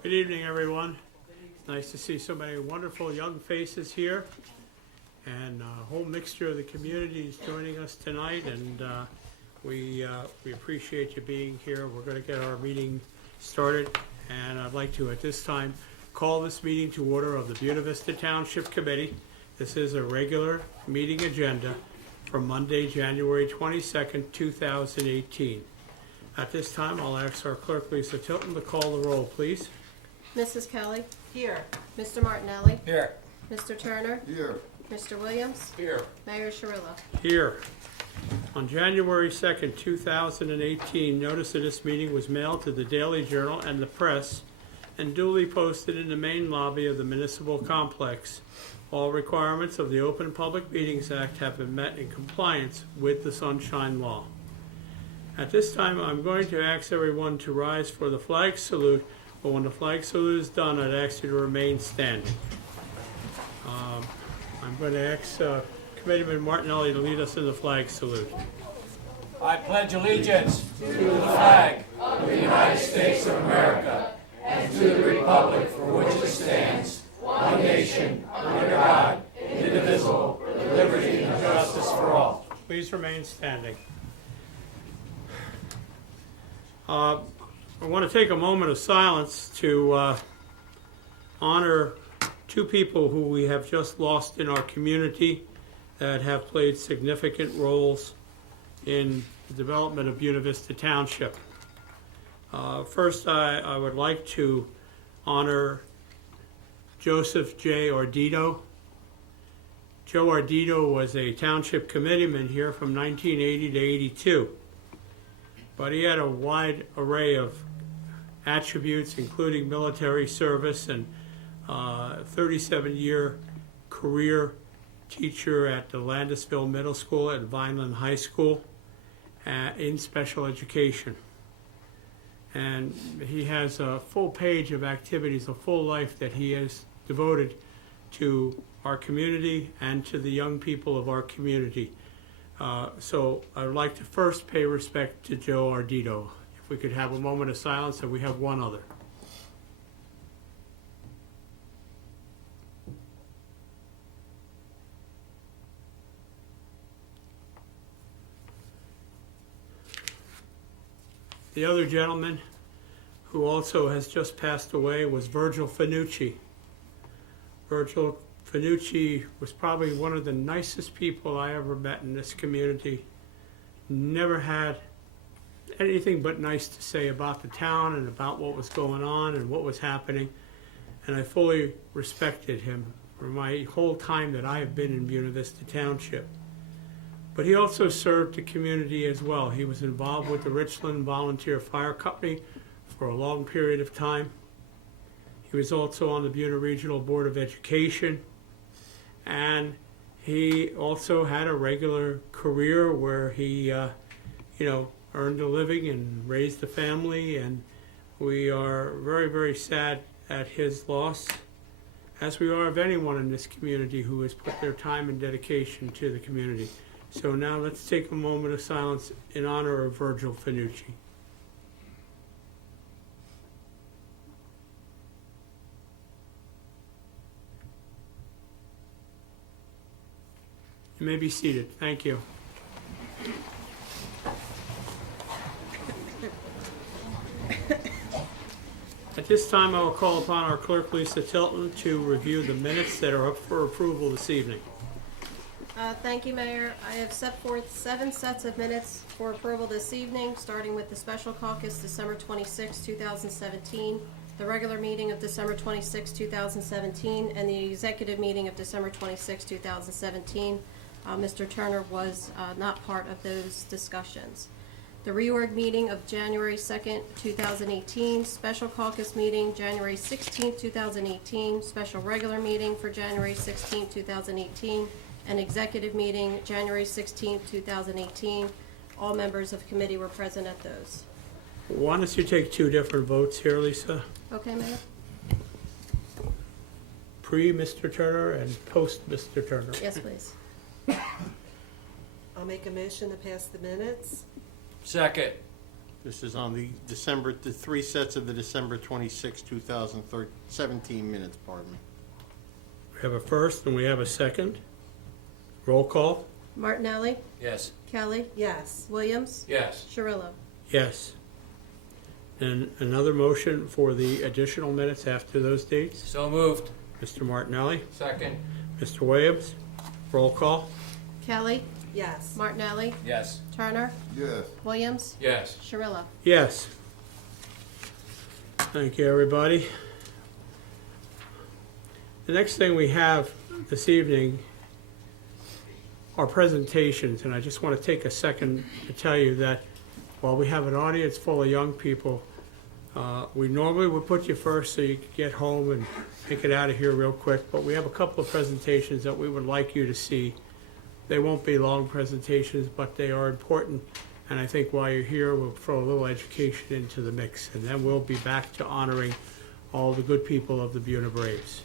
Good evening, everyone. It's nice to see so many wonderful young faces here, and a whole mixture of the community is joining us tonight, and we appreciate you being here. We're going to get our meeting started, and I'd like to, at this time, call this meeting to order of the Buena Vista Township Committee. This is a regular meeting agenda for Monday, January 22nd, 2018. At this time, I'll ask our clerk, Lisa Tilton, to call the roll, please. Mrs. Kelly? Here. Mr. Martinelli? Here. Mr. Turner? Here. Mr. Williams? Here. Mayor Sharilla? Here. On January 2nd, 2018, notice of this meeting was mailed to the Daily Journal and the press and duly posted in the main lobby of the municipal complex. All requirements of the Open Public Meetings Act have been met in compliance with the Sunshine Law. At this time, I'm going to ask everyone to rise for the flag salute, but when the flag salute is done, I'd ask you to remain standing. I'm going to ask Committeeman Martinelli to lead us in the flag salute. I pledge allegiance to the flag of the United States of America and to the republic for which it stands, one nation, under God, indivisible, with liberty and justice for all. Please remain standing. I want to take a moment of silence to honor two people who we have just lost in our community that have played significant roles in the development of Buena Vista Township. First, I would like to honor Joseph J. Ardito. Joe Ardito was a township committeeman here from 1980 to 82. But he had a wide array of attributes, including military service and 37-year career teacher at the Landisville Middle School and Vineland High School in special education. And he has a full page of activities, a full life that he has devoted to our community and to the young people of our community. So I would like to first pay respect to Joe Ardito. If we could have a moment of silence, and we have one other. The other gentleman who also has just passed away was Virgil Fanucci. Virgil Fanucci was probably one of the nicest people I ever met in this community. Never had anything but nice to say about the town and about what was going on and what was happening. And I fully respected him for my whole time that I have been in Buena Vista Township. But he also served the community as well. He was involved with the Richland Volunteer Fire Company for a long period of time. He was also on the Buena Regional Board of Education. And he also had a regular career where he, earned a living and raised a family. And we are very, very sad at his loss, as we are of anyone in this community who has put their time and dedication to the community. So now let's take a moment of silence in honor of Virgil Fanucci. You may be seated. Thank you. At this time, I will call upon our clerk, Lisa Tilton, to review the minutes that are up for approval this evening. Thank you, Mayor. I have set forth 7 sets of minutes for approval this evening, starting with the special caucus December 26, 2017, the regular meeting of December 26, 2017, and the executive meeting of December 26, 2017. Mr. Turner was not part of those discussions. The reorg meeting of January 2nd, 2018, special caucus meeting January 16th, 2018, special regular meeting for January 16th, 2018, and executive meeting January 16th, 2018. All members of committee were present at those. Why don't you take 2 different votes here, Lisa? Okay, Mayor? Pre Mr. Turner and post Mr. Turner. Yes, please. I'll make a motion to pass the minutes. Second. This is on the 3 sets of the December 26, 2017 minutes, pardon me. We have a first and we have a second. Roll call? Martinelli, Yes. Kelly, Yes. Williams, Yes. Cirillo. Yes. And another motion for the additional minutes after those dates? So moved. Mr. Martinelli? Second. Mr. Williams? Roll call? Kelly, Yes. Martinelli, Yes. Turner, Yes. Williams, Yes. Cirillo. Yes. Thank you, everybody. The next thing we have this evening are presentations, and I just want to take a second to tell you that while we have an audience full of young people, we normally would put you first so you could get home and take it out of here real quick, but we have a couple of presentations that we would like you to see. They won't be long presentations, but they are important, and I think while you're here, we'll throw a little education into the mix, and then we'll be back to honoring all the good people of the Buena Braves.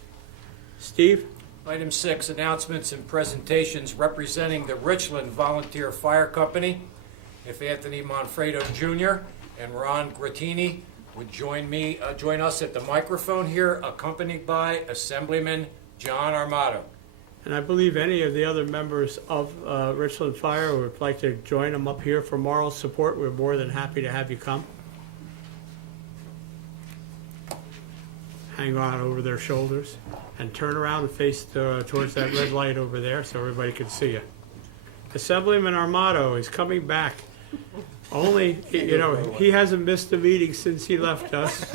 Steve? Item 6, announcements and presentations representing the Richland Volunteer Fire Company. If Anthony Manfredo Jr. and Ron Grattini would join us at the microphone here, accompanied by Assemblyman John Armato. And I believe any of the other members of Richland Fire would like to join them up here for moral support. We're more than happy to have you come. Hang on over their shoulders and turn around and face towards that red light over there so everybody can see you. Assemblyman Armato is coming back. Only, he hasn't missed a meeting since he left us.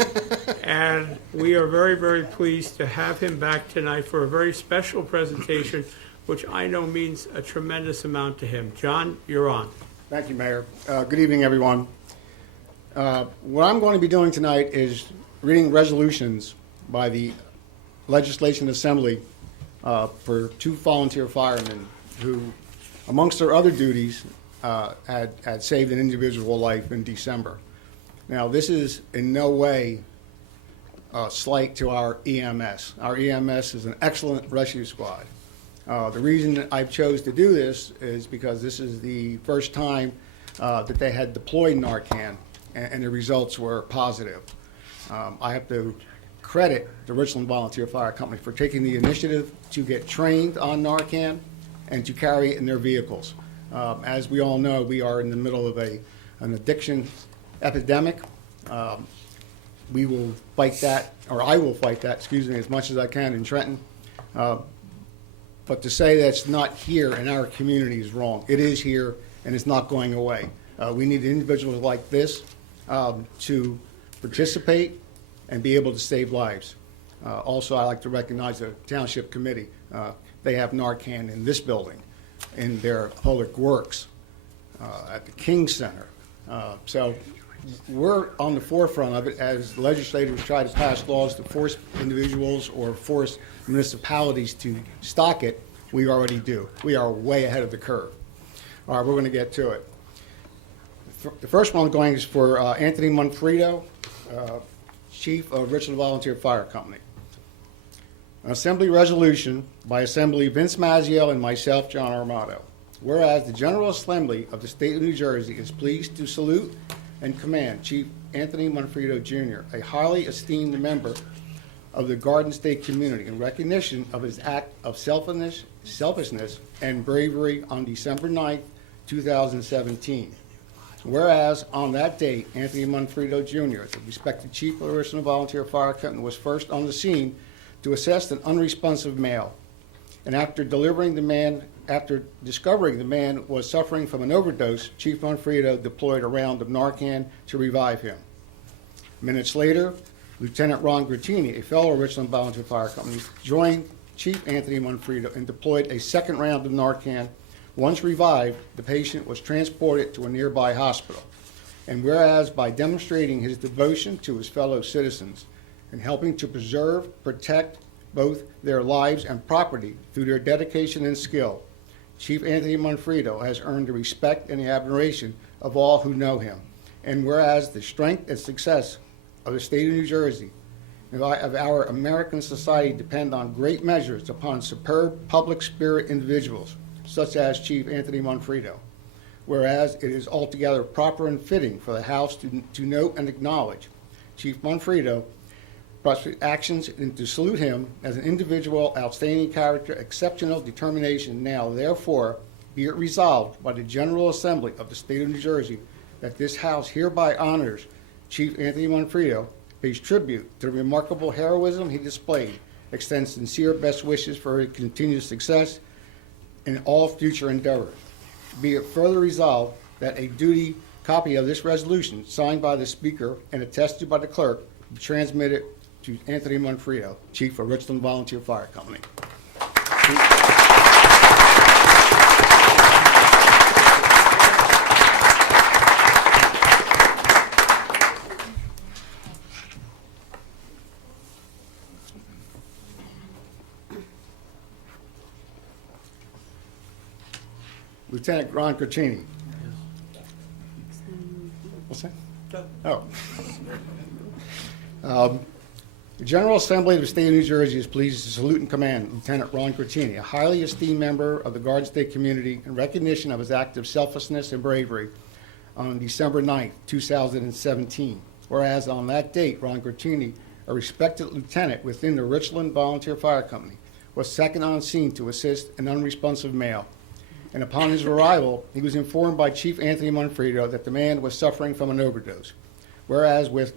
And we are very, very pleased to have him back tonight for a very special presentation, which I know means a tremendous amount to him. John, you're on. Thank you, Mayor. Good evening, everyone. What I'm going to be doing tonight is reading resolutions by the Legislation Assembly for 2 volunteer firemen who, amongst their other duties, had saved an individual life in December. Now, this is in no way a slight to our EMS. Our EMS is an excellent rescue squad. The reason that I chose to do this is because this is the first time that they had deployed Narcan, and the results were positive. I have to credit the Richland Volunteer Fire Company for taking the initiative to get trained on Narcan and to carry it in their vehicles. As we all know, we are in the middle of an addiction epidemic. We will fight that, or I will fight that, as much as I can in Trenton. But to say that it's not here in our community is wrong. It is here, and it's not going away. We need individuals like this to participate and be able to save lives. Also, I'd like to recognize the Township Committee. They have Narcan in this building, in their public works, at the King Center. So we're on the forefront of it as legislators try to pass laws to force individuals or force municipalities to stock it. We already do. We are way ahead of the curve. All right, we're going to get to it. The first one going is for Anthony Manfredo, Chief of Richland Volunteer Fire Company. An Assembly resolution by Assembly Vince Mazzio and myself, John Armato. Whereas the General Assembly of the State of New Jersey is pleased to salute and commend Chief Anthony Manfredo Jr., a highly esteemed member of the Garden State community, in recognition of his act of selfishness and bravery on December 9th, 2017. Whereas on that date, Anthony Manfredo Jr., the respected Chief of the Richland Volunteer Fire Company, was first on the scene to assess an unresponsive male. And after discovering the man was suffering from an overdose, Chief Manfredo deployed a round of Narcan to revive him. Minutes later, Lieutenant Ron Grattini, a fellow Richland Volunteer Fire Company, joined Chief Anthony Manfredo and deployed a second round of Narcan. Once revived, the patient was transported to a nearby hospital. And whereas by demonstrating his devotion to his fellow citizens and helping to preserve, protect both their lives and property through their dedication and skill, Chief Anthony Manfredo has earned the respect and the admiration of all who know him. And whereas the strength and success of the state of New Jersey and of our American society depend on great measures upon superb public spirit individuals, such as Chief Anthony Manfredo. whereas it is altogether proper and fitting for the House to note and acknowledge Chief Manfredo actions and to salute him as an individual, outstanding character, exceptional determination. Now, therefore, be it resolved by the General Assembly of the State of New Jersey that this House hereby honors Chief Anthony Manfredo, pays tribute to the remarkable heroism he displayed, extends sincere best wishes for his continued success in all future endeavors. Be it further resolved that a duty copy of this resolution, signed by the Speaker and attested by the Clerk, be transmitted to Anthony Manfredo, Chief of Richland Volunteer Fire Company. Lieutenant Ron Crocini. What's that? Oh. The General Assembly of the State of New Jersey is pleased to salute and commend Lieutenant Ron Crocini, a highly esteemed member of the Garden State community, in recognition of his act of selflessness and bravery on December 9, 2017. Whereas on that date, Ron Crocini, a respected lieutenant within the Richland Volunteer Fire Company, was second on scene to assist an unresponsive male. And upon his arrival, he was informed by Chief Anthony Manfredo that the man was suffering from an overdose. Whereas with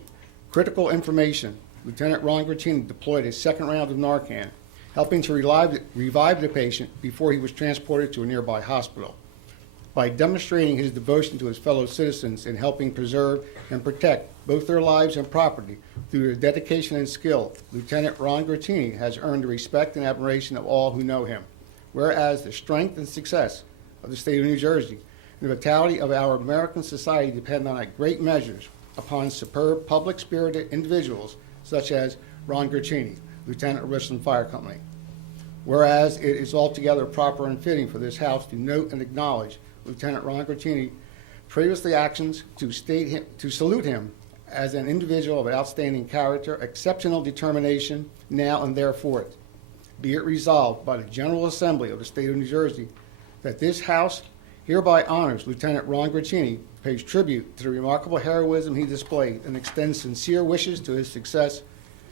critical information, Lieutenant Ron Crocini deployed a second round of Narcan, helping to revive the patient before he was transported to a nearby hospital. By demonstrating his devotion to his fellow citizens in helping preserve and protect both their lives and property through their dedication and skill, Lieutenant Ron Crocini has earned the respect and admiration of all who know him. Whereas the strength and success of the state of New Jersey and the vitality of our American society depend on great measures upon superb public-spirited individuals such as Ron Crocini, Lieutenant of Richland Fire Company. Whereas it is altogether proper and fitting for this House to note and acknowledge Lieutenant Ron Crocini previously actions to salute him as an individual of outstanding character, exceptional determination, now and therefore. Be it resolved by the General Assembly of the State of New Jersey that this House hereby honors Lieutenant Ron Crocini, pays tribute to the remarkable heroism he displayed, and extends sincere wishes to his success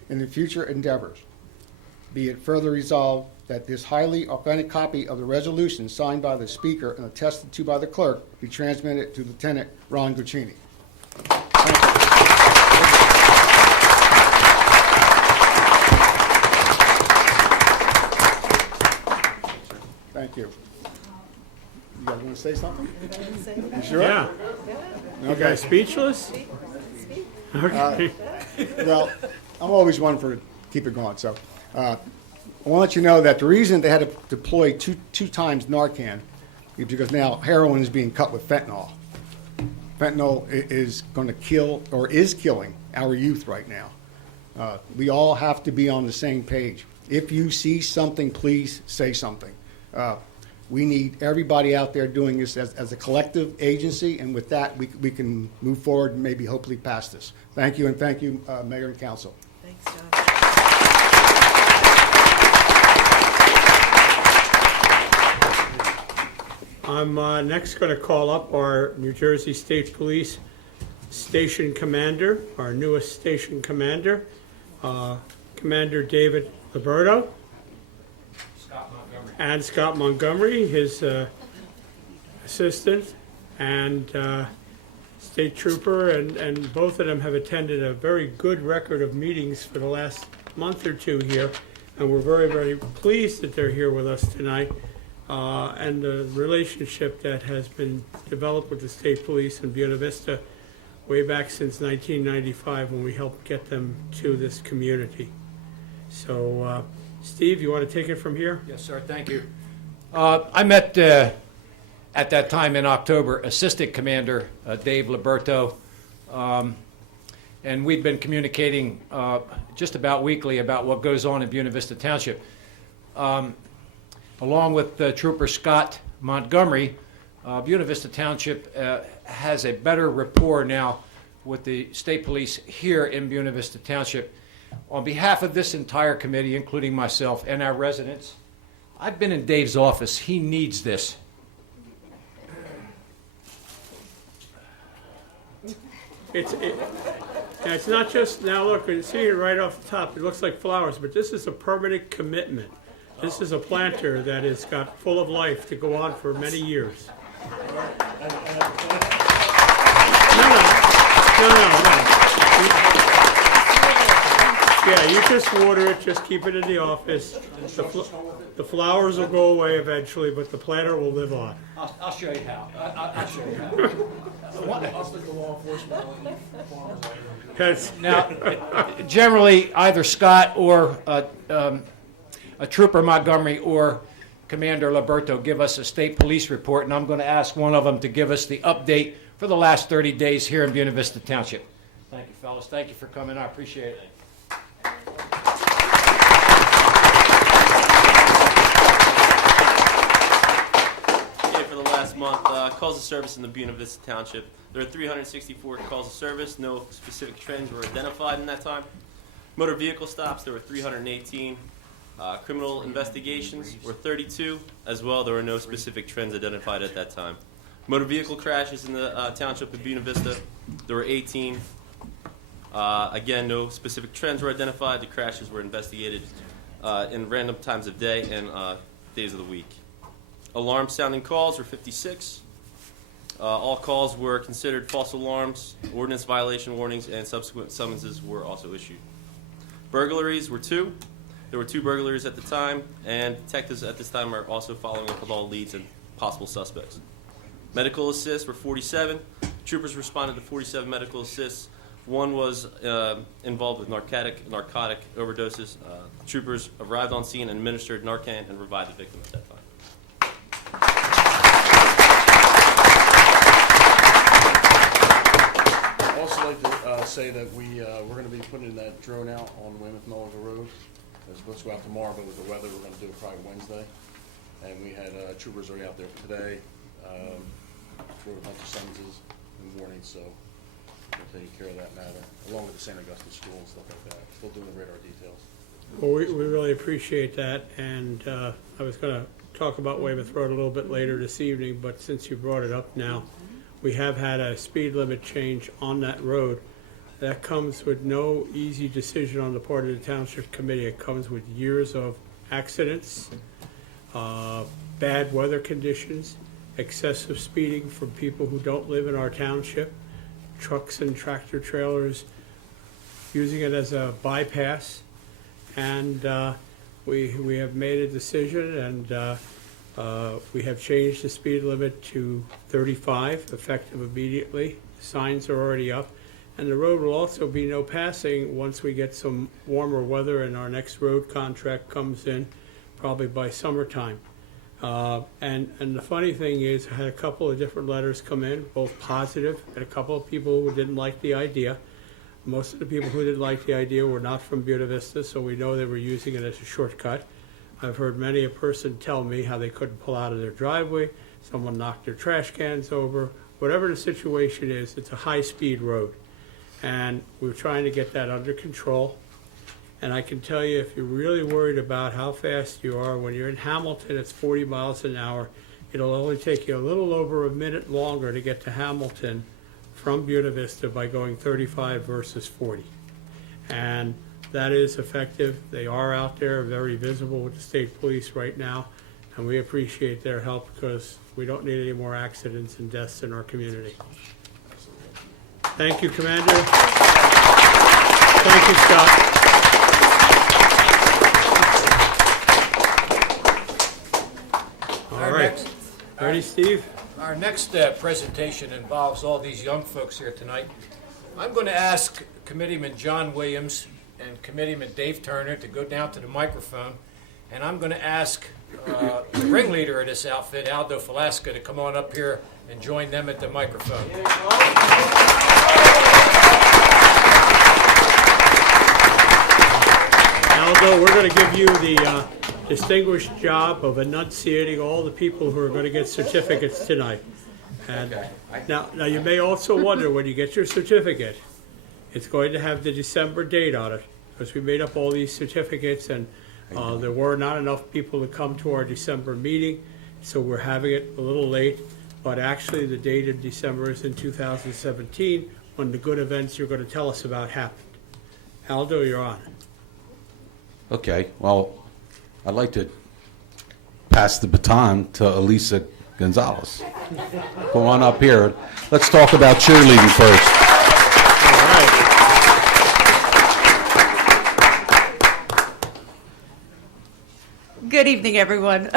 in the future endeavors. Be it further resolved that this highly authentic copy of the resolution signed by the Speaker and attested to by the Clerk be transmitted to Lieutenant Ron Crocini. Thank you. You guys want to say something? You sure? Yeah. You Okay. guys speechless? Okay. Well, I'm always one for keep it going. So I want to let you know that the reason they had to deploy two times Narcan is because now heroin is being cut with fentanyl. Fentanyl is going to kill, or is killing, our youth right now. We all have to be on the same page. If you see something, please say something. We need everybody out there doing this as a collective agency, and with that, we can move forward and maybe hopefully pass this. Thank you, and thank you, Mayor and Council. Thanks, Josh. I'm next going to call up our New Jersey State Police Station Commander, our newest station commander, Commander David Liberto. And Scott Montgomery, his assistant, and state trooper, and both of them have attended a very good record of meetings for the last month or two here, and we're very, very pleased that they're here with us tonight, and the relationship that has been developed with the state police in Buena Vista way back since 1995 when we helped get them to this community. So, Steve, you want to take it from here? Yes, sir. Thank you. I met at that time in October Assistant Commander Dave Liberto, and we've been communicating just about weekly about what goes on in Buena Vista Township. Along with Trooper Scott Montgomery, Buena Vista Township has a better rapport now with the state police here in Buena Vista Township. On behalf of this entire committee, including myself and our residents, I've been in Dave's office. He needs this. And it's not just, now look, you see it right off the top, it looks like flowers, but this is a permanent commitment. This is a planter that is got full of life to go on for many years. No. Yeah, you just water it, just keep it in the office. The flowers will go away eventually, but the planter will live on. I'll show you how. I'll show you how. I'll stick to law enforcement. Now, generally, either Scott or a Trooper Montgomery or Commander Liberto give us a state police report, and I'm going to ask one of them to give us the update for the last 30 days here in Buena Vista Township. Thank you, fellas. Thank you for coming. I appreciate it. For the last month, calls of service in the Buena Vista Township. There are 364 calls of service. No specific trends were identified in that time. Motor vehicle stops, there were 318. Criminal investigations were 32. As well, there were no specific trends identified at that time. Motor vehicle crashes in the Township of Buena Vista, there were 18. Again, no specific trends were identified. The crashes were investigated in random times of day and days of the week. Alarm sounding calls were 56. All calls were considered false alarms. Ordinance violation warnings and subsequent summonses were also issued. Burglaries were 2. There were 2 burglaries at the time, and detectives at this time are also following up with all leads and possible suspects. Medical assists were 47. Troopers responded to 47 medical assists. 1 was involved with narcotic overdoses. Troopers arrived on scene and administered Narcan and revived the victim at that time. I'd also like to say that we're going to be putting that drone out on Weymouth Mulliga Road. It's supposed to go out tomorrow, but with the weather, we're going to do it probably Wednesday. And we had troopers already out there today, for a bunch of summonses and warnings, so we're taking care of that matter, along with the St. Augustine School and stuff like that. Still doing the radar details. Well, we really appreciate that, and I was going to talk about Weymouth Road a little bit later this evening, but since you brought it up now, we have had a speed limit change on that road. That comes with no easy decision on the part of the Township Committee. It comes with years of accidents, bad weather conditions, excessive speeding from people who don't live in our township, trucks and tractor trailers using it as a bypass. And we have made a decision, and we have changed the speed limit to 35, effective immediately. Signs are already up. And the road will also be no passing once we get some warmer weather and our next road contract comes in, probably by summertime. And the funny thing is, I had a couple of different letters come in, both positive, and a couple of people who didn't like the idea. Most of the people who didn't like the idea were not from Buena Vista, so we know they were using it as a shortcut. I've heard many a person tell me how they couldn't pull out of their driveway, someone knocked their trash cans over. Whatever the situation is, it's a high-speed road. And we're trying to get that under control. And I can tell you, if you're really worried about how fast you are, when you're in Hamilton, it's 40 miles an hour. It'll only take you a little over a minute longer to get to Hamilton from Buena Vista by going 35 versus 40. And that is effective. They are out there, very visible with the state police right now. And we appreciate their help because we don't need any more accidents and deaths in our community. Thank you, Commander. Thank you, Scott. All right. Ready, Steve? Our next presentation involves all these young folks here tonight. I'm going to ask Committeeman John Williams and Committeeman Dave Turner to go down to the microphone, and I'm going to ask the ringleader of this outfit, Aldo Falasca, to come on up here and join them at the microphone. Aldo, we're going to give you the distinguished job of enunciating all the people who are going to get certificates tonight. And now you may also wonder, when you get your certificate, it's going to have the December date on it, because we made up all these certificates, and there were not enough people to come to our December meeting, so we're having it a little late. But actually, the date of December is in 2017. when the good events you're going to tell us about happened. Aldo, you're on. Okay, well, I'd like to pass the baton to Elisa Gonzalez. Go on up here. Let's talk about cheerleading first. Good evening, everyone.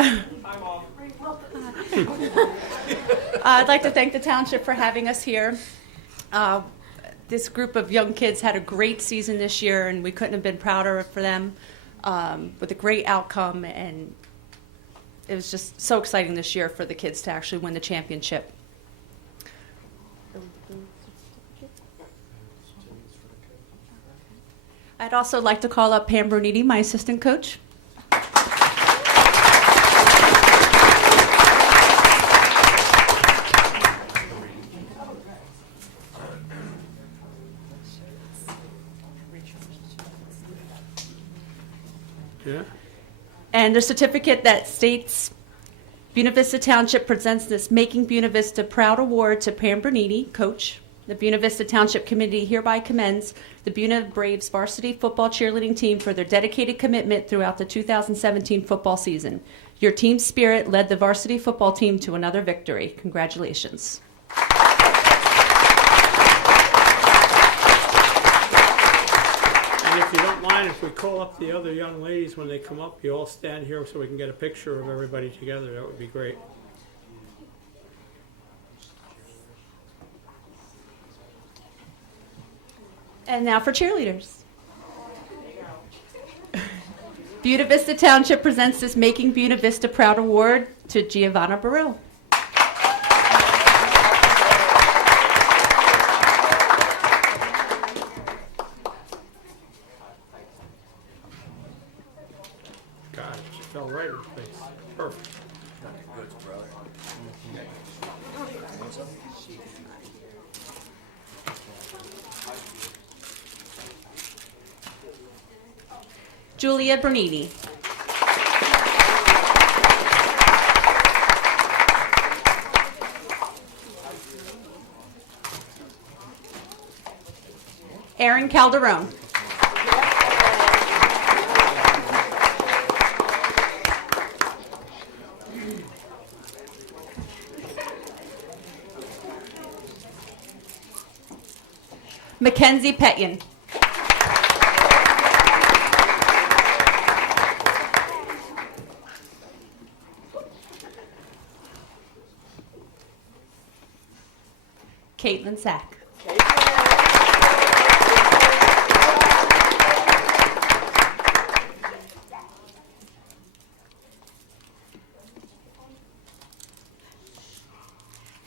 I'd like to thank the Township for having us here. This group of young kids had a great season this year, and we couldn't have been prouder for them with a great outcome. And it was just so exciting this year for the kids to actually win the championship. I'd also like to call up Pam Bruniti, my assistant coach. Yeah. And a certificate that states Buena Vista Township presents this Making Buena Vista Proud Award to Pam Bernini, coach. The Buena Vista Township Committee hereby commends the Buena Braves varsity football cheerleading team for their dedicated commitment throughout the 2017 football season. Your team's spirit led the varsity football team to another victory. Congratulations. And if you don't mind, if we call up the other young ladies when they come up, you all stand here so we can get a picture of everybody together. That would be great. And now for cheerleaders. Buena Vista Township presents this Making Buena Vista Proud Award to Giovanna Burrell. God, it just fell right in place. Perfect. Julia Bernini. Aaron Calderon. Mackenzie Petyon. Caitlin Sack.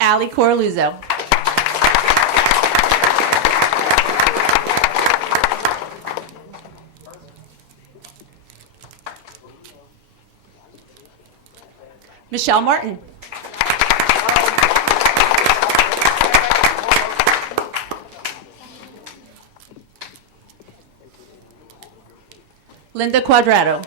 Allie Corluzzo. Michelle Martin. Linda Quadrado.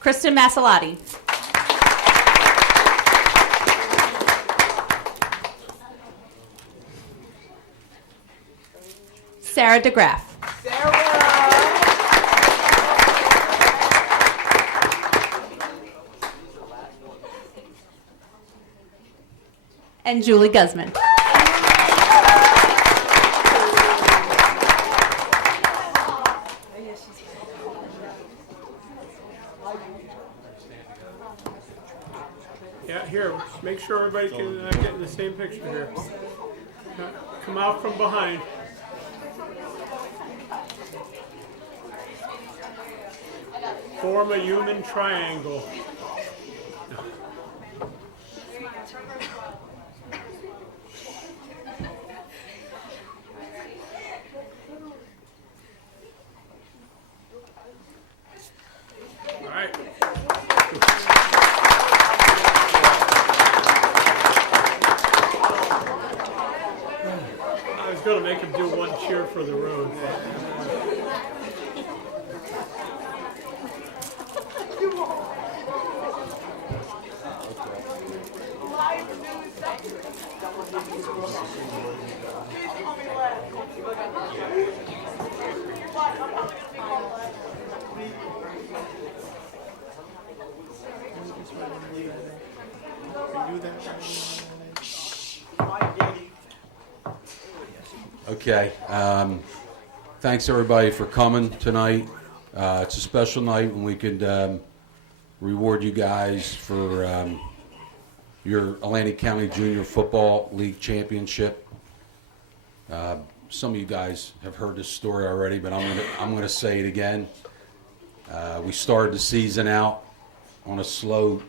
Kristen Massalotti. Sarah DeGraff. And Julie Guzman. Yeah, here, make sure everybody can get in the same picture here. Come out from behind. Form a human triangle. All right. I was going to make him do one cheer for the road. Okay. Thanks, everybody, for coming tonight. It's a special night when we could reward you guys for your Atlantic County Junior Football League Championship. Some of you guys have heard this story already, but I'm gonna say it again. We started the season out on a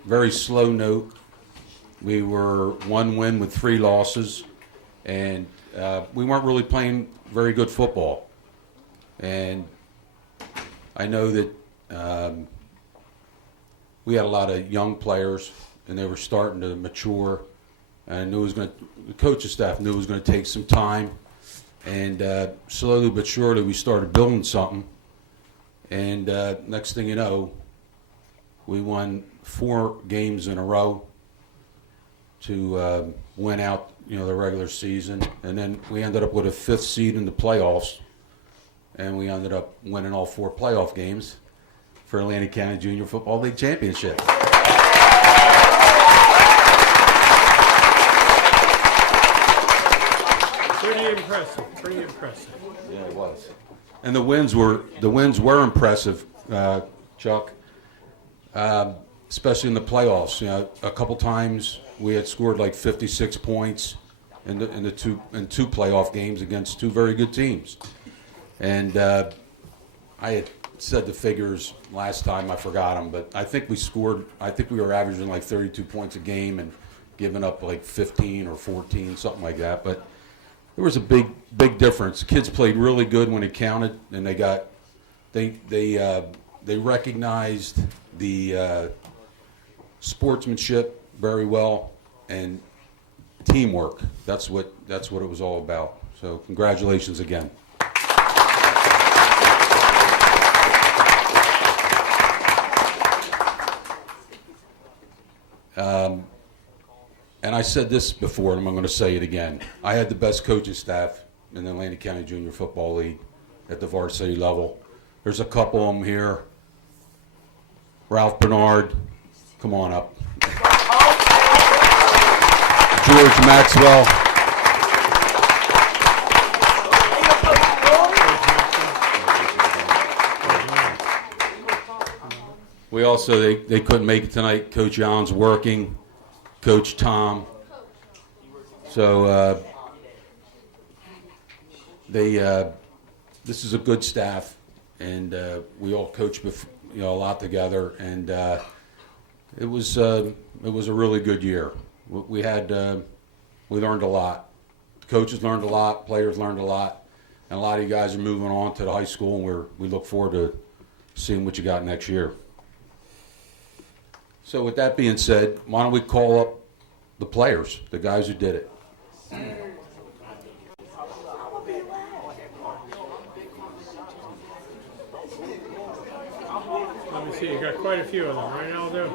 very slow note. We were 1 win with 3 losses, and we weren't really playing very good football. And I know that we had a lot of young players, and they were starting to mature. And I knew the coaching staff knew it was going to take some time. And slowly but surely, we started building something. And next thing you know, we won 4 games in a row to win out, the regular season. And then we ended up with a 5th seed in the playoffs. And we ended up winning all 4 playoff games for Atlantic County Junior Football League Championship. Pretty impressive. Yeah, it was. And the wins were impressive, Chuck. Especially in the playoffs. A couple times we had scored like 56 points in two playoff games against 2 very good teams. And I had said the figures last time, I forgot them, but I think we were averaging like 32 points a game and giving up like 15 or 14, something like that. But there was a big difference. Kids played really good when it counted, and they recognized the sportsmanship very well and teamwork. That's what it was all about. So congratulations again. And I said this before, and I'm going to say it again. I had the best coaching staff in the Atlantic County Junior Football League at the varsity level. There's a couple of them here. Ralph Bernard, come on up. George Maxwell. We also, they couldn't make it tonight. Coach Allen's working. Coach Tom. So this is a good staff, and we all coach a lot together, and it was a really good year. We learned a lot. The coaches learned a lot, players learned a lot, and a lot of you guys are moving on to the high school, and we look forward to seeing what you got next year. So with that being said, why don't we call up the players, the guys who did it. Let me see, you got quite a few of them, right, Aldo?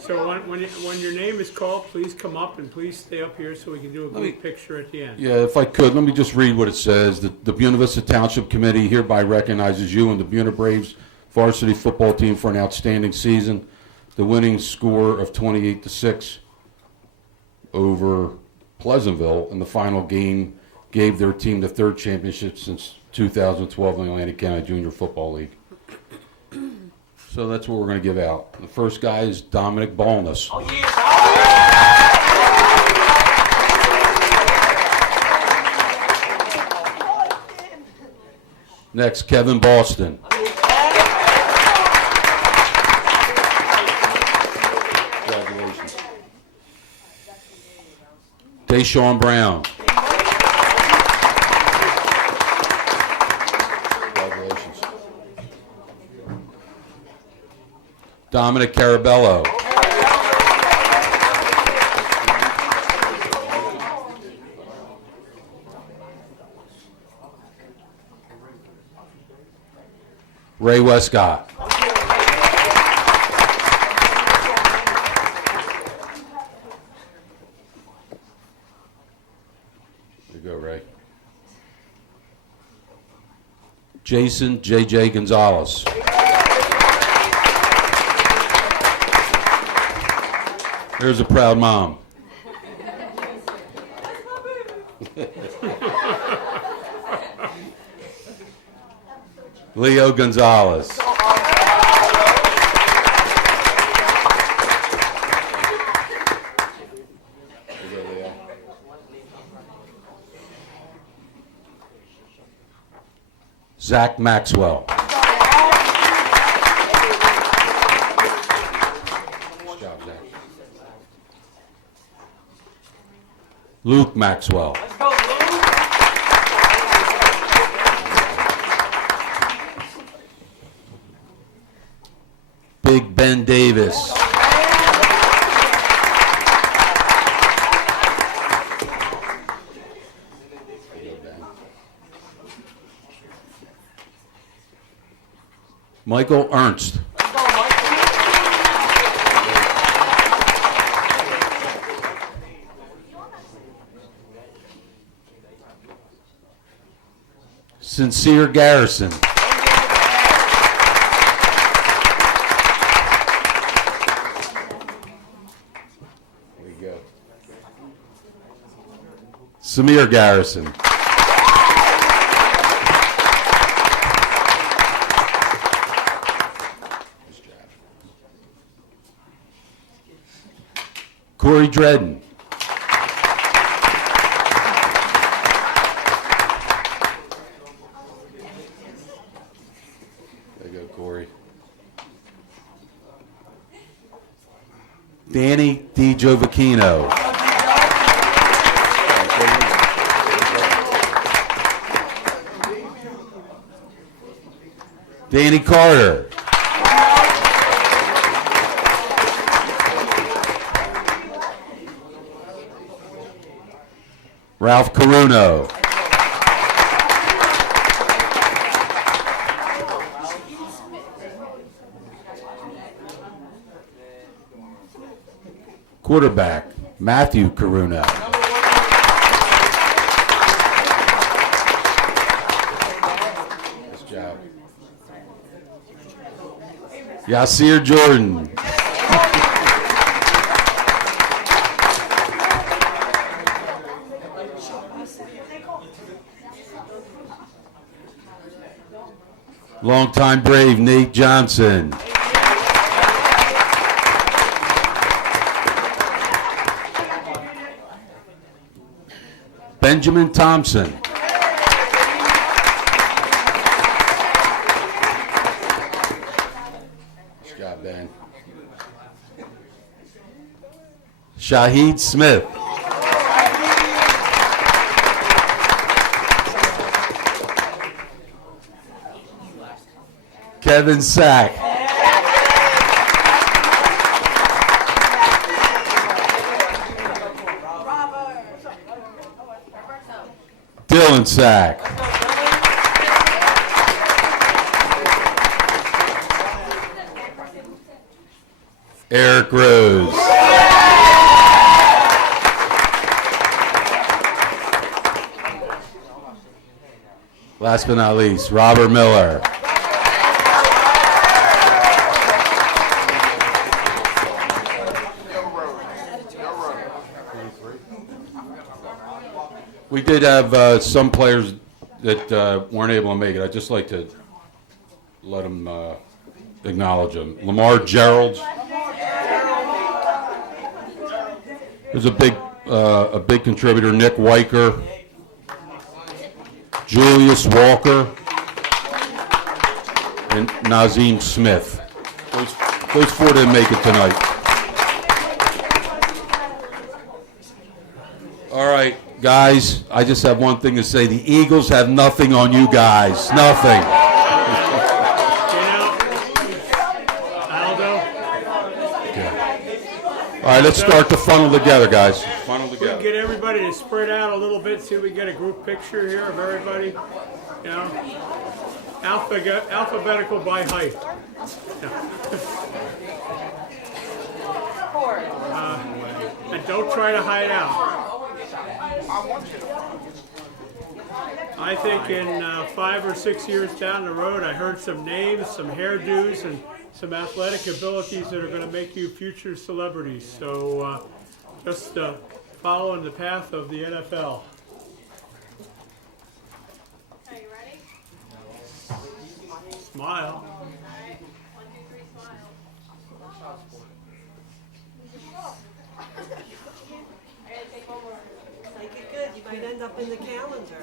So when your name is called, please come up and please stay up here so we can do a group picture at the end. Yeah, if I could, let me just read what it says. The Buena Vista Township Committee hereby recognizes you and the Buena Braves varsity football team for an outstanding season. The winning score of 28-6 over Pleasantville in the final game gave their team the 3rd championship since 2012 in the Atlantic County Junior Football League. So that's what we're going to give out. The first guy is Dominic Ballness. Oh, yeah. Next, Kevin Boston. Congratulations. Deshaun Brown. Congratulations. Dominic Carabello. Ray Westcott. There you go, Ray. Jason J.J. Gonzalez. Here's a proud mom. Leo Gonzalez. Zach Maxwell. Nice job, Zach. Luke Maxwell. Big Ben Davis. Michael Ernst. Sincere Garrison. There you go. Samir Garrison. Corey Dredden. There you go, Corey. Danny DiGiovacchino. Danny Carter. Ralph Caruno. Quarterback, Matthew Caruno. Nice job. Yasir Jordan. Longtime Brave, Nate Johnson. Benjamin Thompson. Nice job, Ben. Shaheed Smith. Kevin Sack. Dylan Sack. Eric Rose. Last but not least, Robert Miller. We did have some players that weren't able to make it. I'd just like to let them acknowledge them. Lamar Gerald. There's a big contributor. Nick Weicker. Julius Walker. And Nazim Smith. Those four didn't make it tonight. All right. Guys, I just have one thing to say. The Eagles have nothing on you guys. Nothing. Aldo? Okay. All right, let's start to funnel together, guys. Funnel We together. can get everybody to spread out a little bit, see if we can get a group picture here of everybody. You know, alphabetical by height. And don't try to hide out. I think in 5 or 6 years down the road, I heard some names, some hairdos, and some athletic abilities that are going to make you future celebrities. So just follow in the path of the NFL. Smile. Make it good, you might end up in the calendar.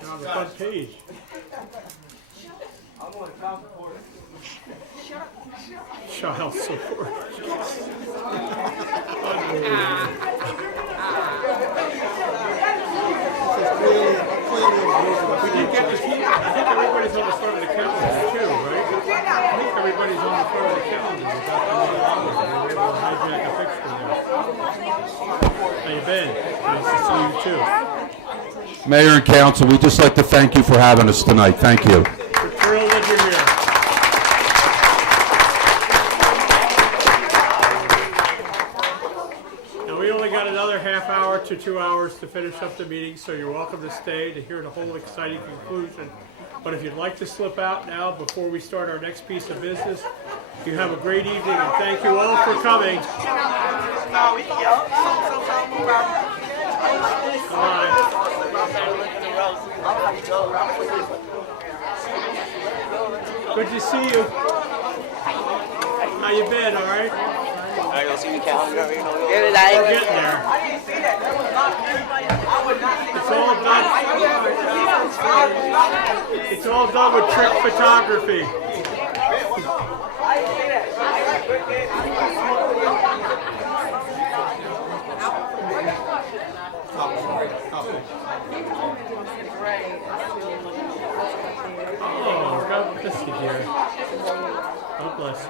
You're on the front page. Child support. We did get the team. I think everybody's on the front of the calendar too, right? I think everybody's on the front of the calendar. We got the little hours. We were able to hijack a picture there. How you been? Nice to see you too. Mayor and council, we'd just like to thank you for having us tonight. Thank you. We're thrilled that you're here. Now, we only got another half hour to 2 hours to finish up the meeting, so you're welcome to stay to hear the whole exciting conclusion. But if you'd like to slip out now before we start our next piece of business, you have a great evening, and thank you all for coming. Bye. Good to see you. How you been, all right? I go see the calendar. We're getting there. It's all done with trick photography. Oh, God bless you, dear. God bless you.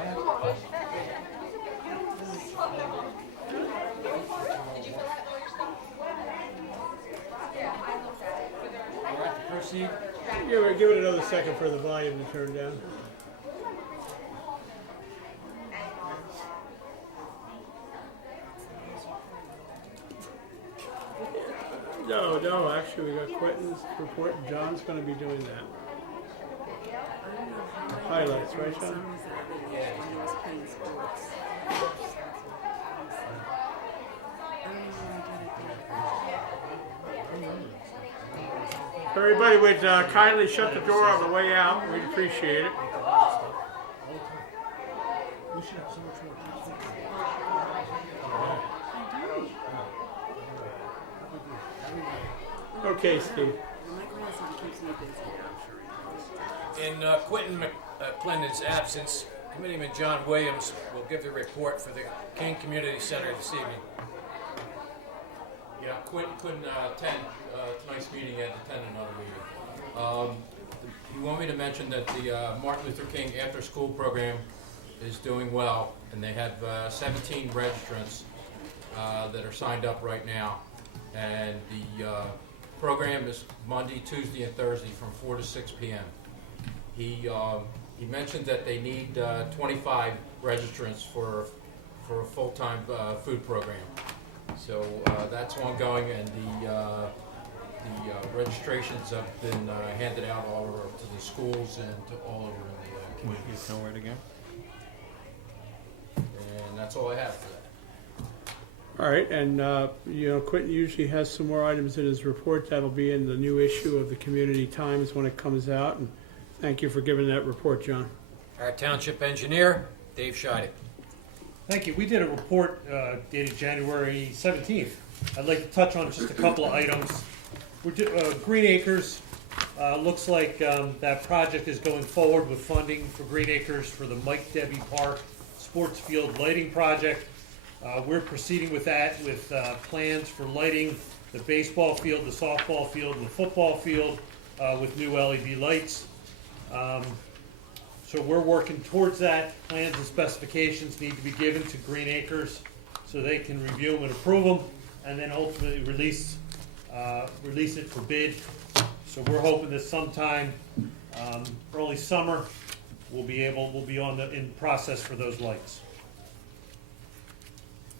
Proceed. Give it another second for the volume to turn down. No, actually we got Quentin's report and John's going to be doing that. Highlights, right, John? If everybody would kindly shut the door on the way out, we'd appreciate it. Okay, Steve. In Quentin McClendon's absence, Committeeman John Williams will give the report for the King Community Center this evening. Yeah, Quentin couldn't attend tonight's meeting, he had to attend another meeting. You want me to mention that the Martin Luther King after-school program is doing well, and they have 17 registrants that are signed up right now. And the program is Monday, Tuesday, and Thursday from 4 to 6 p.m. He mentioned that they need 25 registrants for a full-time food program. So that's ongoing, and the registrations have been handed out all over to the schools and to all over the community. You know where to go? And that's all I have for that. All right, and Quentin usually has some more items in his report. That'll be in the new issue of the Community Times when it comes out. And thank you for giving that report, John. Our township engineer, Dave Scheide. Thank you. We did a report dated January 17th. I'd like to touch on just a couple of items. Green Acres, looks like that project is going forward with funding for Green Acres for the Mike Debbie Park Sports Field Lighting Project. We're proceeding with that with plans for lighting the baseball field, the softball field, and the football field with new LED lights. So we're working towards that. Plans and specifications need to be given to Green Acres so they can review them and approve them, and then ultimately release it for bid. So we're hoping that sometime early summer we'll be in process for those lights.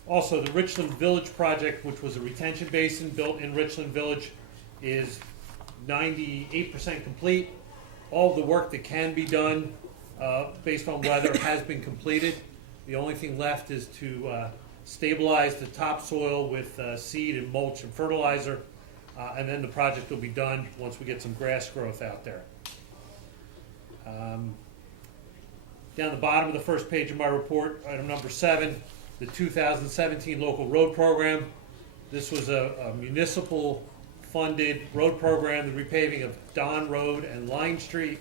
Also, the Richland Village project, which was a retention basin built in Richland Village, is 98% complete. All of the work that can be done based on weather has been completed. The only thing left is to stabilize the topsoil with seed and mulch and fertilizer. and then the project will be done once we get some grass growth out there. Down the bottom of the first page of my report, item number 7, the 2017 local road program. This was a municipal funded road program, the repaving of Don Road and Line Street.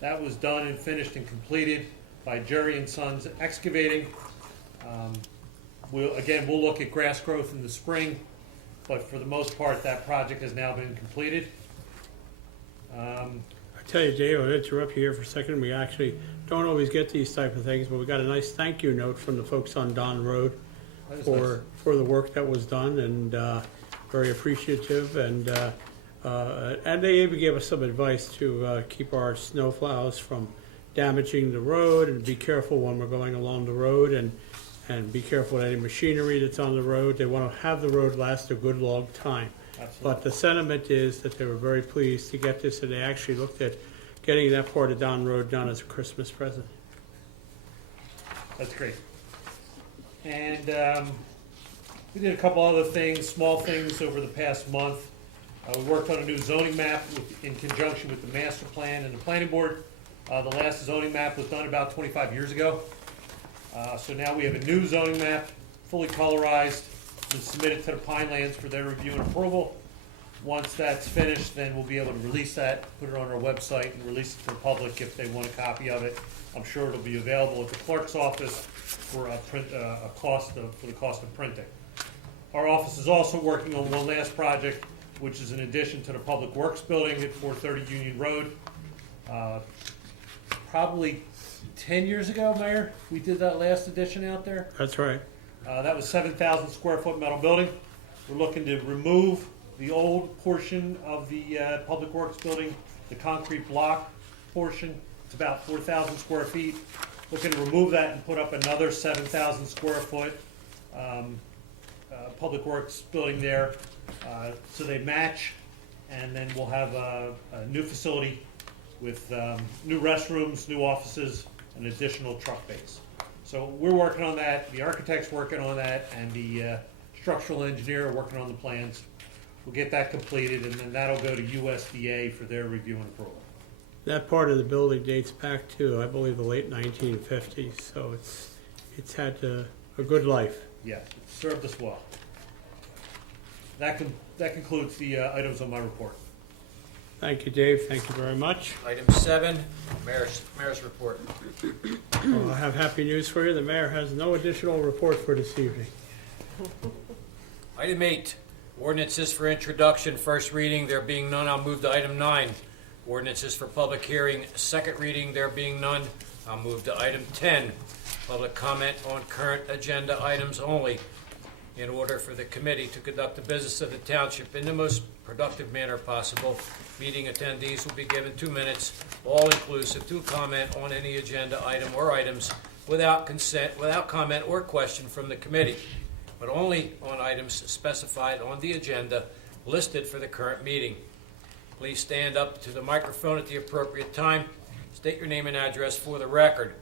That was done and finished and completed by Jerry and Sons Excavating. We'll look at grass growth in the spring, but for the most part, that project has now been completed. I tell you, Dave, I'll interrupt you here for a second. We actually don't always get these type of things, but we got a nice thank you note from the folks on Don Road for the work that was done, and very appreciative. And they even gave us some advice to keep our snowplows from damaging the road, and be careful when we're going along the road, and be careful with any machinery that's on the road. They want to have the road last a good long time. Absolutely. But the sentiment is that they were very pleased to get this, and they actually looked at getting that part of Don Road done as a Christmas present. That's great. And we did a couple other things, small things over the past month. We worked on a new zoning map in conjunction with the master plan and the planning board. The last zoning map was done about 25 years ago. So now we have a new zoning map, fully colorized, and submitted to the Pinelands for their review and approval. Once that's finished, then we'll be able to release that, put it on our website, and release it to the public if they want a copy of it. I'm sure it'll be available at the clerk's office for the cost of printing. Our office is also working on one last project, which is an addition to the Public Works Building at 430 Union Road. Probably 10 years ago, Mayor, we did that last addition out there. That's right. That was 7,000 square foot metal building. We're looking to remove the old portion of the Public Works Building, the concrete block portion. It's about 4,000 square feet. Looking to remove that and put up another 7,000 square foot Public Works Building there. So they match, and then we'll have a new facility with new restrooms, new offices, and additional truck bays. So we're working on that, the architect's working on that, and the structural engineer are working on the plans. We'll get that completed, and then that'll go to USDA for their review and approval. That part of the building dates back to, I believe, the late 1950s, so it's had a good life. Yeah, it served us well. That concludes the items on my report. Thank you, Dave. Thank you very much. Item 7, Mayor's report. Well, I have happy news for you. The mayor has no additional report for this evening. Item 8, ordinances for introduction, first reading, there being none, I'll move to item 9. Ordinances for public hearing, second reading, there being none, I'll move to item 10. Public comment on current agenda items only. In order for the committee to conduct the business of the township in the most productive manner possible, meeting attendees will be given 2 minutes, all inclusive, to comment on any agenda item or items without comment or question from the committee, but only on items specified on the agenda listed for the current meeting. Please stand up to the microphone at the appropriate time. State your name and address for the record.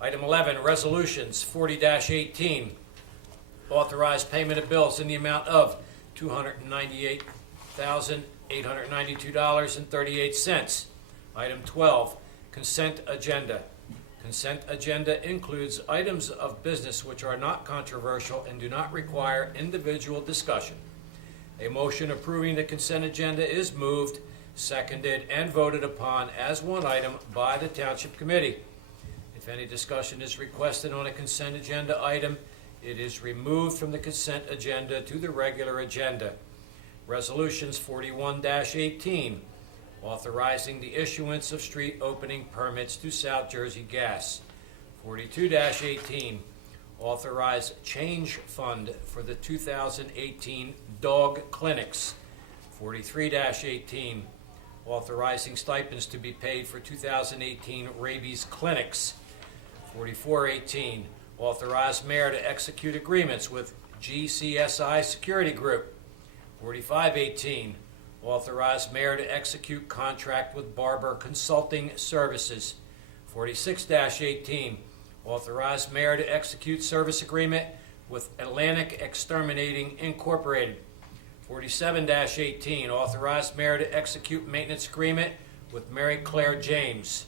Item 11, resolutions 40-18. Authorized payment of bills in the amount of $298,892.38. Item 12, consent agenda. Consent agenda includes items of business which are not controversial and do not require individual discussion. A motion approving the consent agenda is moved, seconded, and voted upon as one item by the Township Committee. If any discussion is requested on a consent agenda item, it is removed from the consent agenda to the regular agenda. Resolutions 41-18, authorizing the issuance of street opening permits to South Jersey Gas. 42-18, authorize change fund for the 2018 dog clinics. 43-18, authorizing stipends to be paid for 2018 rabies clinics. 44-18, authorize mayor to execute agreements with GCSI Security Group. 45-18, authorize mayor to execute contract with Barber Consulting Services. 46-18, authorize mayor to execute service agreement with Atlantic Exterminating Incorporated. 47-18, authorize mayor to execute maintenance agreement with Mary Claire James.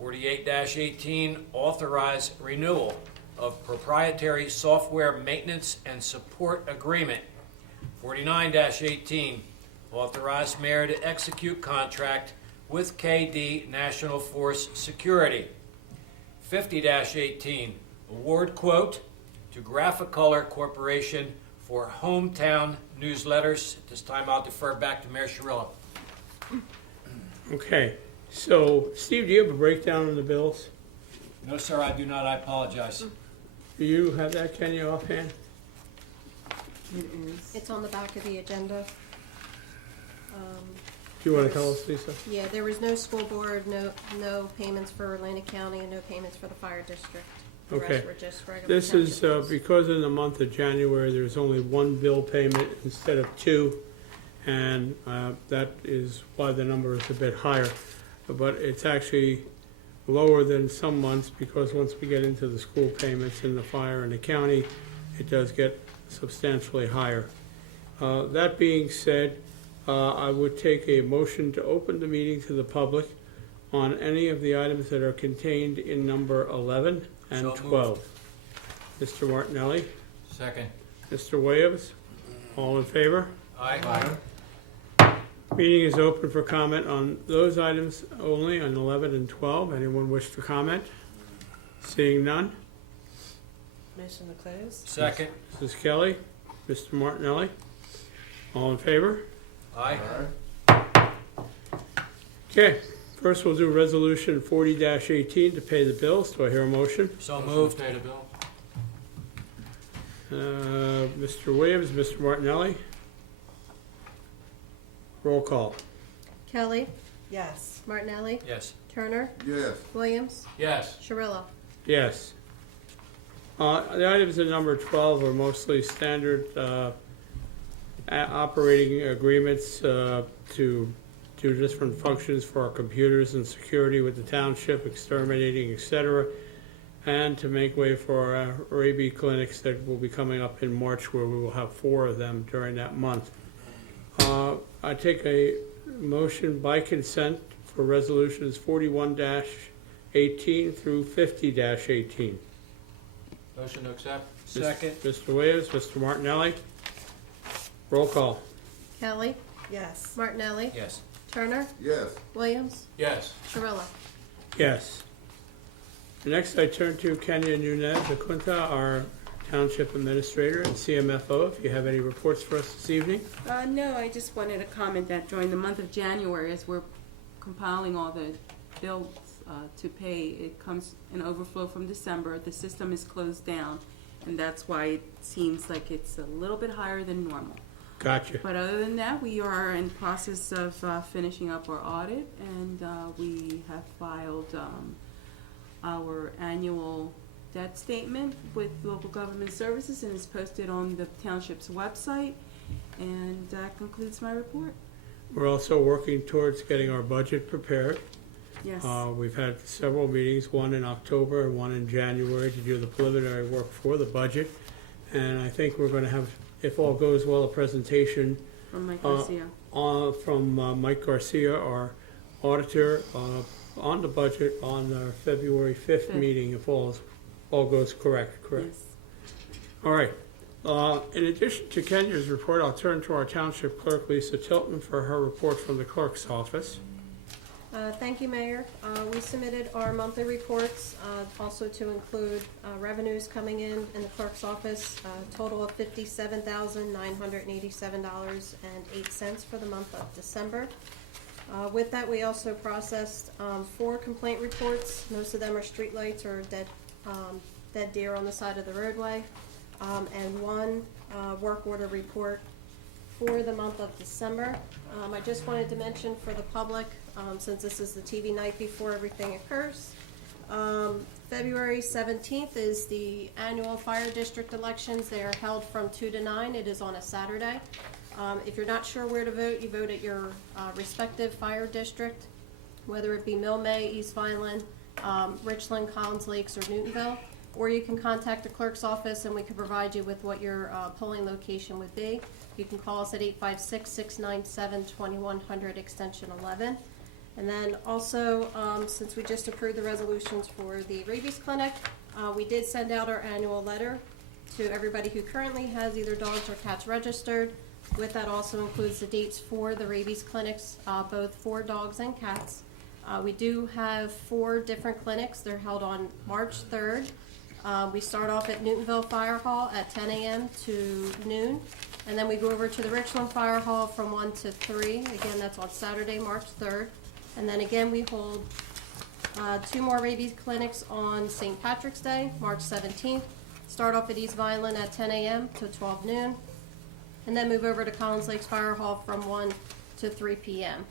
48-18, authorize renewal of proprietary software maintenance and support agreement. 49-18, authorize mayor to execute contract with KD National Force Security. 50-18, award quote to Graphicolor Corporation for hometown newsletters. At this time, I'll defer back to Mayor Cirillo. Okay, so Steve, do you have a breakdown on the bills? No, sir, I do not. I apologize. Do you have that, Kenya, offhand? It's on the back of the agenda. Do you want to tell us, Lisa? Yeah, there was no school board, no payments for Atlantic County, and no payments for the fire district. The rest Okay. were just regular This is township bills. because in the month of January, there's only one bill payment instead of two, and that is why the number is a bit higher. But it's actually lower than some months, because once we get into the school payments in the fire and the county, it does get substantially higher. That being said, I would take a motion to open the meeting to the public on any of the items that are contained in number 11 and So moved. 12. Mr. Martinelli, Second. Mr. Williams, all in favor? Aye. Meeting is open for comment on those items only, on 11 and 12. Anyone wish to comment? Seeing none. Motion to close? Second. Mrs. Kelly, Mr. Martinelli, all in favor? Aye. Okay, first we'll do resolution 40-18 to pay the bills. Do I hear a motion? So moved. Pay the bill. Mr. Williams, Mr. Martinelli. Roll call. Kelly, Yes. Martinelli, Yes. Turner, Yes. Williams, Yes. Cirillo. Yes. The items in number 12 are mostly standard operating agreements to do different functions for our computers and security with the township, exterminating, etc., and to make way for our rabies clinics that will be coming up in March, where we will have 4 of them during that month. I take a motion by consent for resolutions 41-18 through 50-18. Motion to accept. Second. Mr. Williams, Mr. Martinelli. Roll call. Kelly, Yes. Martinelli, Yes. Turner, Yes. Williams, Yes. Cirillo. Yes. Next, I turn to Kenya Nunez Acunta, our Township Administrator and CMFO, if you have any reports for us this evening. No, I just wanted to comment that during the month of January, as we're compiling all the bills to pay, it comes an overflow from December. The system is closed down, and that's why it seems like it's a little bit higher than normal. Gotcha. But other than that, we are in process of finishing up our audit, and we have filed our annual debt statement with local government services, and it's posted on the township's website. And that concludes my report. We're also working towards getting our budget prepared. Yes. We've had several meetings, one in October and one in January, to do the preliminary work for the budget. And I think we're going to have, if all goes well, a presentation From Mike Garcia. from Mike Garcia, our auditor, on the budget on our February 5th meeting, if all goes correct. Yes. All right. In addition to Kenya's report, I'll turn to our Township Clerk, Lisa Tilton, for her report from the Clerk's office. Thank you, Mayor. We submitted our monthly reports, also to include revenues coming in the clerk's office, total of $57,987.08 for the month of December. With that, we also processed 4 complaint reports. Most of them are streetlights or dead deer on the side of the roadway, and 1 work order report for the month of December. I just wanted to mention for the public, since this is the TV night before everything occurs, February 17th is the annual fire district elections. They are held from 2 to 9. It is on a Saturday. If you're not sure where to vote, you vote at your respective fire district, whether it be Mill May, East Vineland, Richland, Collins Lakes, or Newtonville. or you can contact the clerk's office and we can provide you with what your polling location would be. You can call us at 856-697-2100 extension 11. And then also, since we just approved the resolutions for the rabies clinic, we did send out our annual letter to everybody who currently has either dogs or cats registered. With that also includes the dates for the rabies clinics, both for dogs and cats. We do have 4 different clinics. They're held on March 3rd. We start off at Newtonville Fire Hall at 10 a.m. to noon. And then we go over to the Richland Fire Hall from 1 to 3. Again, that's on Saturday, March 3rd. And then again, we hold 2 more rabies clinics on St. Patrick's Day, March 17th. Start off at East Vineland at 10 a.m. to 12 noon. And then move over to Collins Lakes Fire Hall from 1 to 3 p.m.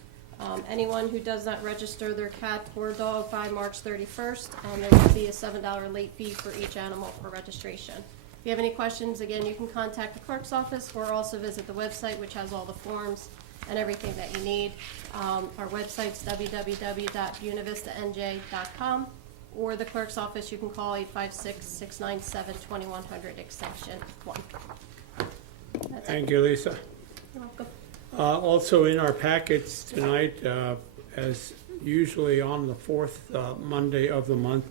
Anyone who does not register their cat or dog by March 31st, there will be a $7 late fee for each animal for registration. If you have any questions, again, you can contact the clerk's office or also visit the website, which has all the forms and everything that you need. Our website's www.buenavistanj.com, or the clerk's office, you can call 856-697-2100 extension 1. That's it. Thank you, Lisa. You're welcome. Also in our packets tonight, as usually on the fourth Monday of the month,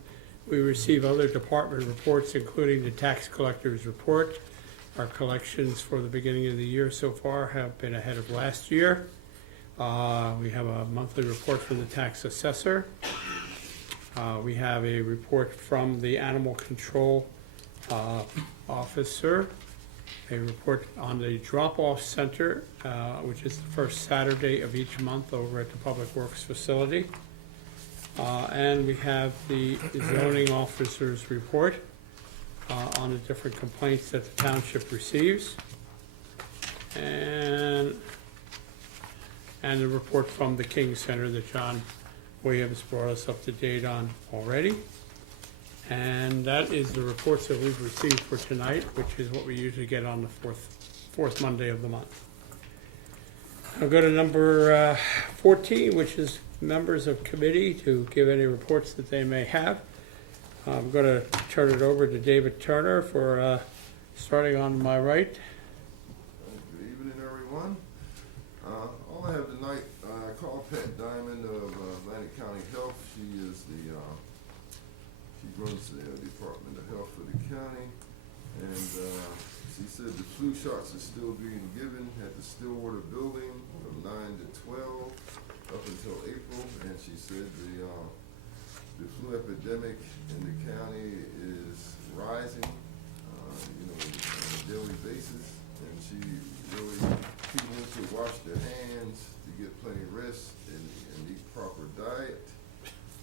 we receive other department reports, including the tax collector's report. Our collections for the beginning of the year so far have been ahead of last year. We have a monthly report from the tax assessor. We have a report from the animal control officer, a report on the drop-off center, which is the first Saturday of each month over at the Public Works facility. And we have the zoning officer's report on the different complaints that the township receives. And the report from the King Center that John Williams brought us up to date on already. And that is the reports that we've received for tonight, which is what we usually get on the fourth Monday of the month. I'll go to number 14, which is members of committee to give any reports that they may have. I'm going to turn it over to David Turner for starting on my right. Good evening, everyone. All I have tonight, I called Pat Diamond of Atlantic County Health. She is she runs the Department of Health for the county, and she said the flu shots are still being given at the Stillwater building from 9 to 12 up until April, and she said the flu epidemic in the county is rising, on a daily basis, and she really, people need to wash their hands, to get plenty of rest, and eat proper diet.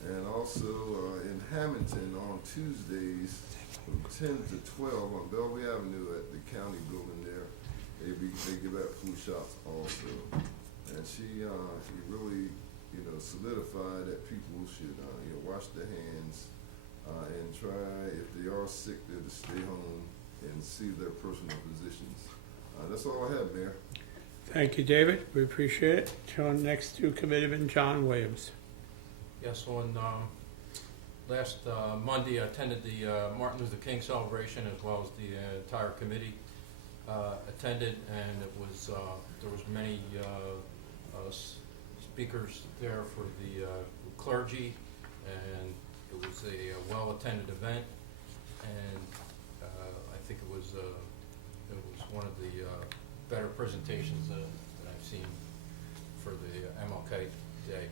And also in Hamilton on Tuesdays from 10 to 12 on Bellevue Avenue at the county building there, they give out flu shots also. And she really, solidified that people should wash their hands and try, if they are sick, to stay home and see their personal physicians. That's all I have, Mayor. Thank you, David. We appreciate it. John, next to Committeeman John Williams. Yes, on last Monday, I attended the Martin Luther King celebration, as well as the entire committee attended, and it was there was many speakers there for the clergy, and it was a well-attended event, and I think it was one of the better presentations that I've seen for the MLK Day.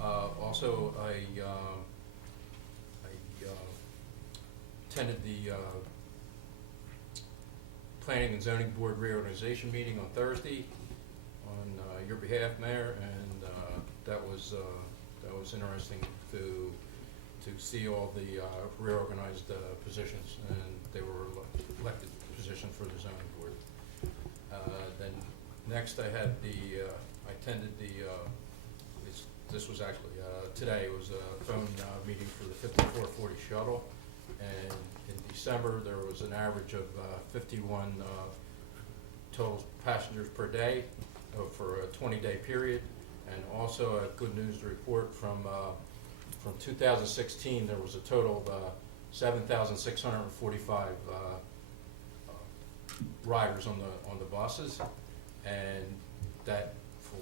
Also, I attended the Planning and Zoning Board reorganization meeting on Thursday on your behalf, Mayor, and that was interesting to see all the reorganized positions, and they were elected positions for the zoning board. Then next, I attended this was actually today. It was a phone meeting for the 5440 shuttle, and in December there was an average of 51 total passengers per day for a 20-day period. And also a good news to report from 2016, there was a total of 7,645 riders on the buses, and that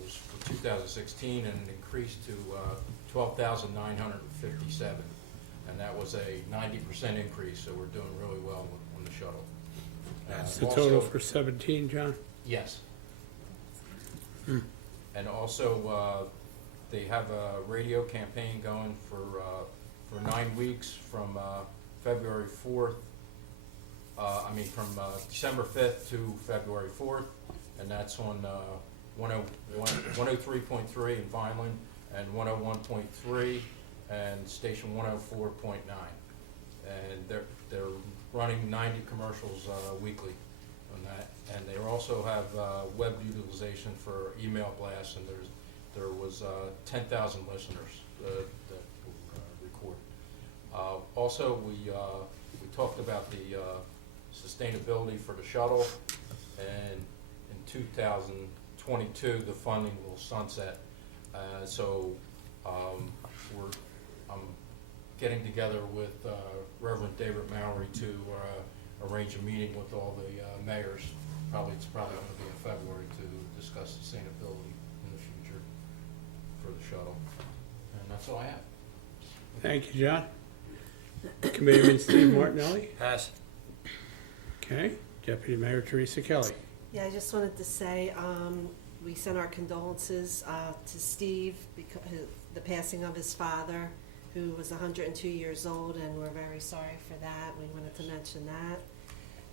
was for 2016, and it increased to 12,957, and that was a 90% increase. So we're doing really well on the shuttle. That's the total for 17, John? Yes. And also, they have a radio campaign going for 9 weeks from February 4th. From December 5th to February 4th, and that's on 103.3 in Vineland, and 101.3, and station 104.9. And they're running 90 commercials weekly on that, and they also have web utilization for email blasts, and there was 10,000 listeners that were recorded. Also, we talked about the sustainability for the shuttle, and in 2022 the funding will sunset. I'm getting together with Reverend David Mallory to arrange a meeting with all the mayors. It's probably going to be in February to discuss sustainability in the future for the shuttle. And that's all I have. Thank you, John. Committeeman Steve Martinelli. Pass. Okay. Deputy Mayor Teresa Kelly. Yeah, I just wanted to say, we sent our condolences to Steve because the passing of his father, who was 102 years old, and we're very sorry for that. We wanted to mention that.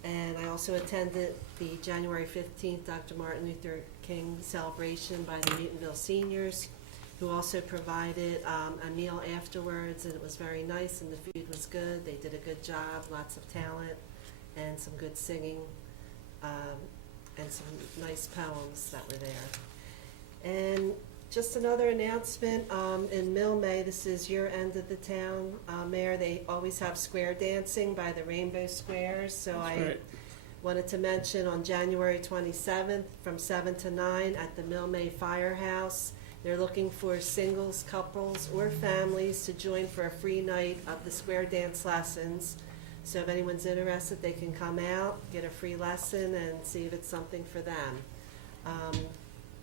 And I also attended the January 15th Dr. Martin Luther King celebration by the Newtonville seniors, who also provided a meal afterwards, and it was very nice, and the food was good. They did a good job, lots of talent, and some good singing, and some nice poems that were there. And just another announcement, in Mill May, this is your end of the town, Mayor, they always have square dancing by the Rainbow Squares, so I wanted to mention on January 27th from 7 to 9 at the Mill May Firehouse. They're looking for singles, couples, or families to join for a free night of the square dance lessons. So if anyone's interested, they can come out, get a free lesson, and see if it's something for them.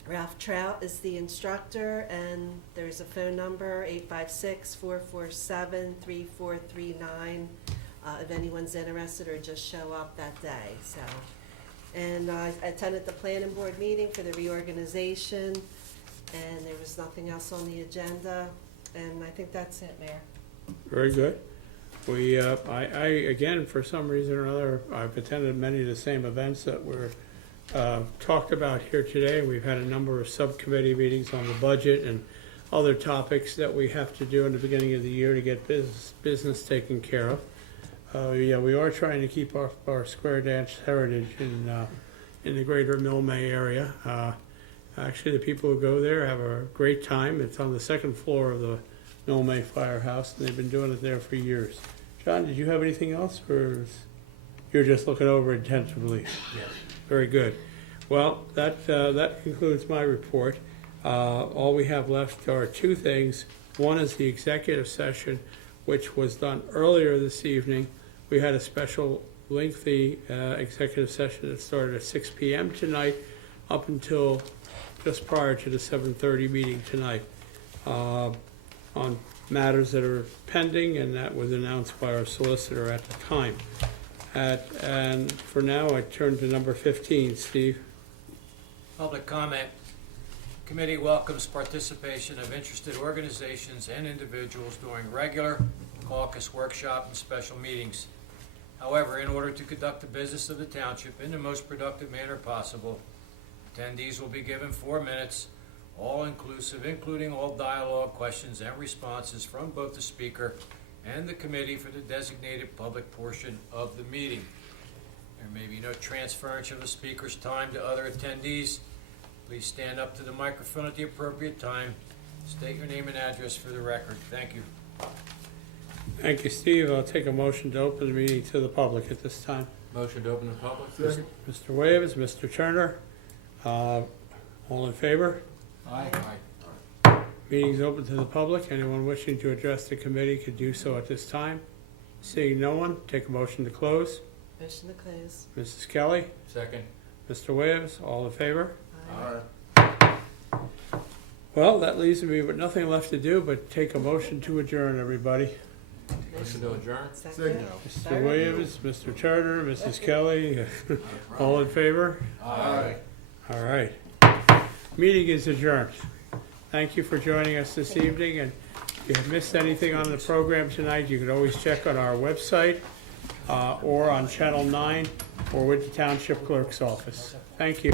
Ralph Trout is the instructor, and there's a phone number, 856-447-3439, if anyone's interested, or just show up that day. So, and I attended the planning board meeting for the reorganization, and there was nothing else on the agenda, and I think that's it, Mayor. Very good. We, again, for some reason or another, I've attended many of the same events that were talked about here today. We've had a number of subcommittee meetings on the budget and other topics that we have to do in the beginning of the year to get business taken care of. We are trying to keep our square dance heritage in the greater Mill May area. Actually, the people who go there have a great time. It's on the second floor of the Mill May Firehouse, and they've been doing it there for years. John, did you have anything else, or you're just looking over it attentively? Yes. Very good. Well, that concludes my report. All we have left are two things. One is the executive session, which was done earlier this evening. We had a special lengthy executive session that started at 6 p.m. tonight up until just prior to the 7:30 meeting tonight on matters that are pending, and that was announced by our solicitor at the time. And for now, I turn to number 15. Steve. Public comment. Committee welcomes participation of interested organizations and individuals during regular caucus, workshop, and special meetings. However, in order to conduct the business of the township in the most productive manner possible, attendees will be given 4 minutes, all inclusive, including all dialogue, questions, and responses from both the speaker and the committee for the designated public portion of the meeting. There may be no transference of the speaker's time to other attendees. Please stand up to the microphone at the appropriate time. State your name and address for the record. Thank you. Thank you, Steve. I'll take a motion to open the meeting to the public at this time. Motion to open the public. Second. Mr. Williams, Mr. Turner, all in favor? Aye. Meeting's open to the public. Anyone wishing to address the committee could do so at this time. Seeing no one, take a motion to close. Motion to close. Mrs. Kelly, Second. Mr. Williams, all in favor? Aye. Well, that leaves me with nothing left to do but take a motion to adjourn, everybody. Motion to adjourn? Second. Mr. Williams, Mr. Turner, Mrs. Kelly, all in favor? Aye. All right. Meeting is adjourned. Thank you for joining us this evening, and if you have missed anything on the program tonight, you can always check on our website or on Channel 9 or with the Township Clerk's office. Thank you.